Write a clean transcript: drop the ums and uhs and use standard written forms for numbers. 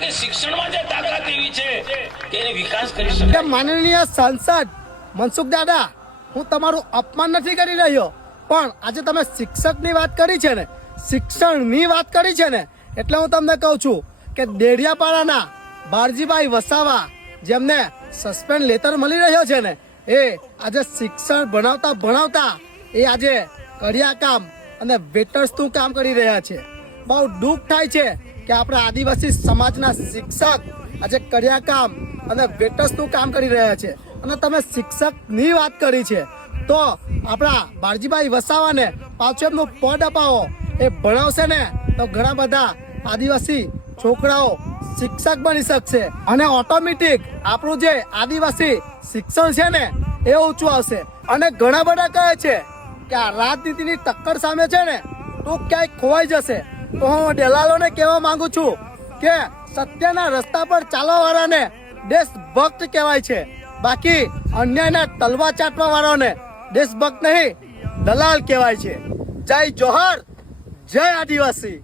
કારણ કે શિક્ષણમાં જે તાકાત એવી છે કે એને વિકાસ કરી શકાય. માનનીય સાંસદ મનસુખ દાદા, હું તમારું અપમાન નથી કરી રહ્યો, પણ આજે તમે શિક્ષકની વાત કરી છે ને, શિક્ષણની વાત કરી છે ને, એટલે હું તમને કહું છું કે ડેડિયાપાડાના બારજીભાઈ વસાવા, જેમને સસ્પેન્ડ લેટર મળી રહ્યો છે ને, એ આજે શિક્ષણ ભણાવતા એ આજે કડિયા કામ અને વેટર્સનું કામ કરી રહ્યા છે. બહુ દુઃખ થાય છે કે આપણા આદિવાસી સમાજના શિક્ષક આજે કડિયા કામ અને વેટર્સનું કામ કરી રહ્યા છે. અને તમે શિક્ષકની વાત કરી છે તો આપણા બારજીભાઈ વસાવાને પાછું એમનું પદ અપાવો. એ ભણાવશે ને તો ઘણા બધા આદિવાસી છોકરાઓ શિક્ષક બની શકશે અને ઓટોમેટિક આપણું જે આદિવાસી શિક્ષણ છે ને એ ઊંચું આવશે. અને ઘણા બધા કહે છે કે આ રાજનીતિની ટક્કર સામે છે ને તું ક્યાંય ખોવાઈ જશે. તો હું દલાલોને કહેવા માંગુ છું કે સત્યના રસ્તા પર ચાલવા વાળાને દેશભક્ત કહેવાય છે, બાકી અન્યાયના તલવાર ચાટવા વાળાને દેશભક્ત નહીં દલાલ કહેવાય છે. જય જોહર, જય આદિવાસી.